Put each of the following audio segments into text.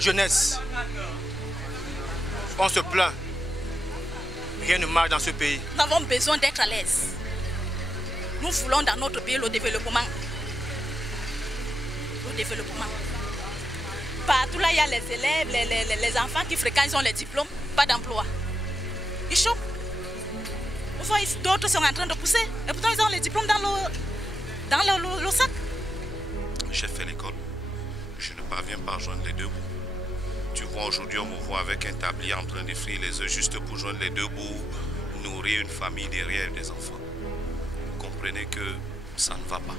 la jeunesse, on se plaint. Rien ne marche dans ce pays. Nous avons besoin d'être à l'aise. Nous voulons dans notre pays le développement. Le développement. Partout là, il y a les élèves, les enfants qui fréquentent, ils ont les diplômes, pas d'emploi. Ils chôment. D'autres sont en train de pousser. Et pourtant, ils ont les diplômes dans le sac. J'ai fait l'école. Je ne parviens pas à joindre les deux bouts. Tu vois, aujourd'hui, on me voit avec un tablier en train de frire les œufs juste pour joindre les deux bouts, nourrir une famille derrière des enfants. Vous comprenez que ça ne va pas.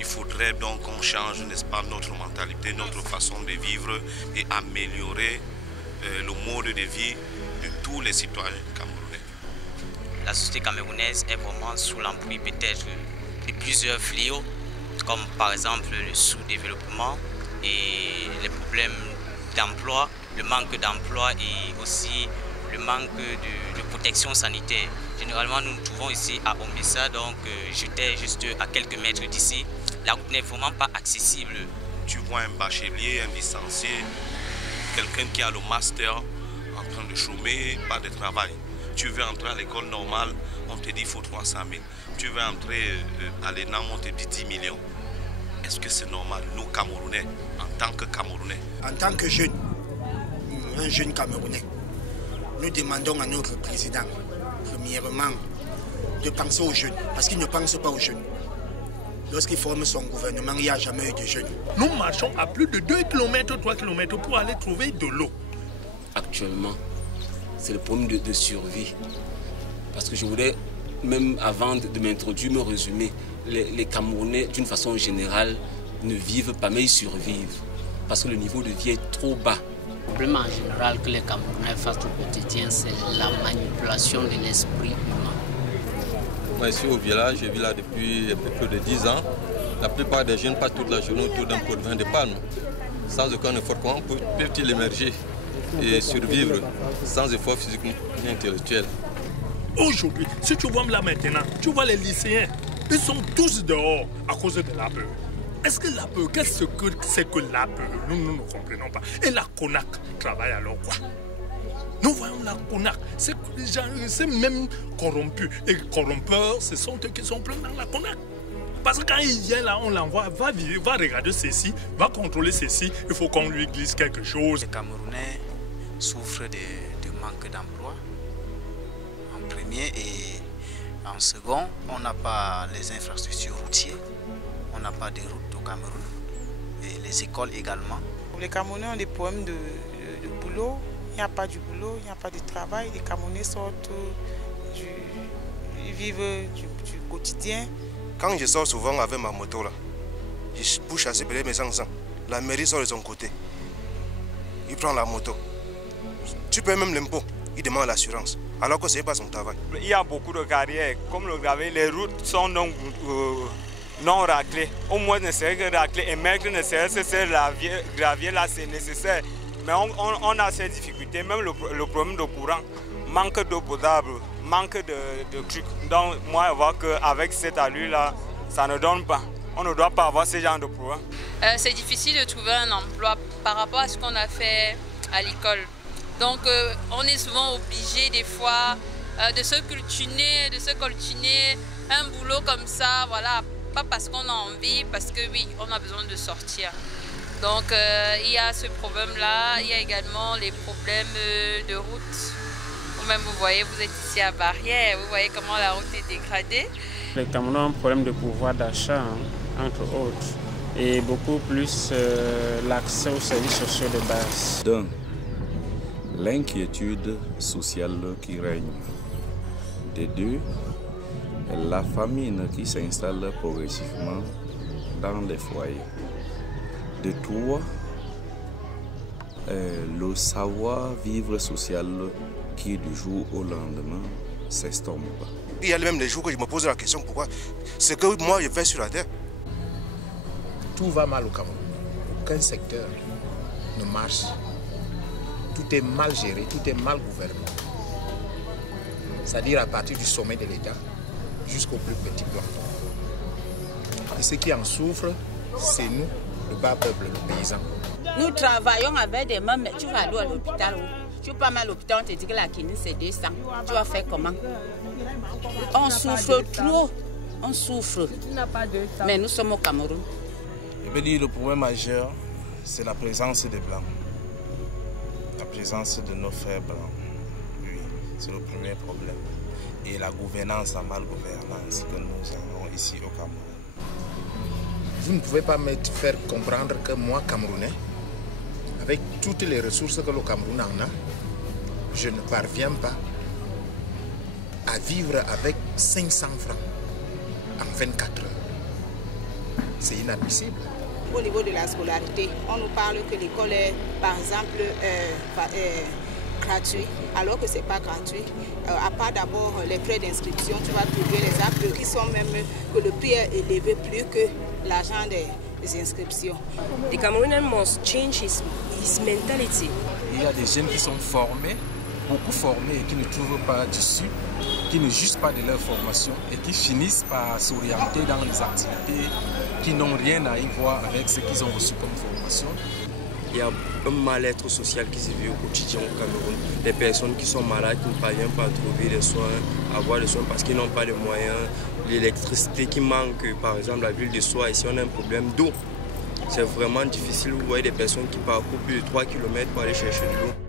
Il faudrait donc qu'on change, n'est-ce pas, notre mentalité, notre façon de vivre et améliorer le mode de vie de tous les citoyens camerounais. La société camerounaise est vraiment sous l'emprise peut-être de plusieurs fléaux, comme par exemple le sous-développement et les problèmes d'emploi, le manque d'emploi et aussi le manque de protection sanitaire. Généralement, nous nous trouvons ici à Omessa, donc j'étais juste à quelques mètres d'ici. La route n'est vraiment pas accessible. Tu vois un bachelier, un licencié, quelqu'un qui a le master en train de chômer, pas de travail. Tu veux entrer à l'école normale, on te dit qu'il faut 300 000. Tu veux entrer à l'ENAM, on te dit 10 millions. Est-ce que c'est normal, nous Camerounais, en tant que Camerounais? En tant que jeune, un jeune Camerounais, nous demandons à notre président, premièrement, de penser aux jeunes, parce qu'il ne pense pas aux jeunes. Lorsqu'il forme son gouvernement, il n'y a jamais eu de jeunes. Nous marchons à plus de 2 km, 3 km pour aller trouver de l'eau. Actuellement, c'est le problème de survie. Parce que je voudrais, même avant de m'introduire, me résumer. Les Camerounais, d'une façon générale, ne vivent pas, mais ils survivent. Parce que le niveau de vie est trop bas. Le problème en général que les Camerounais fassent au quotidien, c'est la manipulation de l'esprit humain. Moi, ici au village, je vis là depuis un peu plus de 10 ans. La plupart des jeunes passent toute la journée autour d'un pot de vin de palme. Sans aucun effort, comment peuvent-ils émerger et survivre sans effort physique ni intellectuel? Aujourd'hui, si tu vois là maintenant, tu vois les lycéens, ils sont tous dehors à cause de la peur. Est-ce que la peur, qu'est-ce que c'est que la peur? Nous ne comprenons pas. Et la CONAC travaille alors quoi? Nous voyons la CONAC, c'est même corrompu. Et corrompeurs, ce sont eux qui sont pleins dans la CONAC. Parce que quand il vient là, on l'envoie, va regarder ceci, va contrôler ceci, il faut qu'on lui glisse quelque chose. Les Camerounais souffrent de manque d'emploi, en premier, et en second, on n'a pas les infrastructures routières, on n'a pas de routes au Cameroun, et les écoles également. Les Camerounais ont des problèmes de boulot, il n'y a pas du boulot, il n'y a pas de travail, les Camerounais sortent, ils vivent du quotidien. Quand je sors souvent avec ma moto, là, je bouge à séparer mes enfants. La mairie sort de son côté. Il prend la moto. Tu payes même l'impôt. Il demande l'assurance. Alors que ce n'est pas son travail. Il y a beaucoup de carrières. Comme le gravier, les routes sont donc non raclées. Au moins, ne serait que raclées. Et mettre ne serait que ce gravier là, c'est nécessaire. Mais on a ces difficultés. Même le problème de courant, manque d'eau potable, manque de trucs. Donc moi, je vois qu'avec cette allure-là, ça ne donne pas. On ne doit pas avoir ce genre de problème. C'est difficile de trouver un emploi par rapport à ce qu'on a fait à l'école. Donc on est souvent obligé des fois de se coltiner un boulot comme ça, voilà, pas parce qu'on a envie, parce que oui, on a besoin de sortir. Donc il y a ce problème-là, il y a également les problèmes de route. Même vous voyez, vous êtes ici à Barrière, vous voyez comment la route est dégradée. Les Camerounais ont un problème de pouvoir d'achat, entre autres, et beaucoup plus l'accès aux services sociaux de base. D'un, l'inquiétude sociale qui règne. De deux, la famine qui s'installe progressivement dans les foyers. De trois, le savoir-vivre social qui du jour au lendemain s'estompe. Il y a même des jours que je me pose la question pourquoi ce que moi je fais sur la terre. Tout va mal au Cameroun. Aucun secteur ne marche. Tout est mal géré, tout est mal gouverné. C'est-à-dire à partir du sommet de l'État jusqu'au plus petit planton. Et ceux qui en souffrent, c'est nous, le bas peuple, le paysan. Nous travaillons avec des mamans, mais tu vas aller à l'hôpital. Tu vas pas à l'hôpital, on te dit que la clinique c'est 200. Tu vas faire comment? On souffre trop. On souffre. Mais nous sommes au Cameroun. Je veux dire, le problème majeur, c'est la présence des Blancs. La présence de nos frères Blancs. Oui, c'est le premier problème. Et la gouvernance, la malgouvernance que nous avons ici au Cameroun. Vous ne pouvez pas me faire comprendre que moi, Camerounais, avec toutes les ressources que le Cameroun en a, je ne parviens pas à vivre avec 500 francs en 24 heures. C'est inadmissible. Au niveau de la scolarité, on nous parle que l'école est, par exemple, gratuite, alors que ce n'est pas gratuit. À part d'abord les frais d'inscription, tu vas trouver les actes qui sont même que le prix est élevé plus que l'argent des inscriptions. The Cameroonian must change his mentality. Il y a des jeunes qui sont formés, beaucoup formés et qui ne trouvent pas d'issue, qui ne jugent pas de leur formation et qui finissent par s'orienter dans les activités qui n'ont rien à y voir avec ce qu'ils ont reçu comme formation. Il y a un mal-être social qui se vit au quotidien au Cameroun. Des personnes qui sont malades, qui ne parviennent pas à trouver des soins, à avoir des soins parce qu'ils n'ont pas de moyens. L'électricité qui manque, par exemple, la ville de Soie, ici on a un problème d'eau. C'est vraiment difficile. Vous voyez des personnes qui parcourent plus de 3 km pour aller chercher de l'eau.